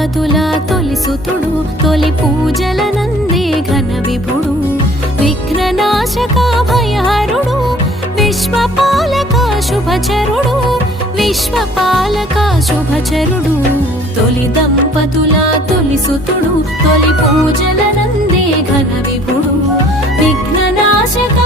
దంపతుల తొలి సుతుడు తొలి పూజల నందే ఘన విభుడు విఘ్ననాశక భయహరుడు విశ్వపాలక శుభచరుడు విశ్వపాలక శుభచరుడు తొలి దంపతుల తొలి సుతుడు తొలి పూజల నందే ఘన విభుడు విఘ్ననాశక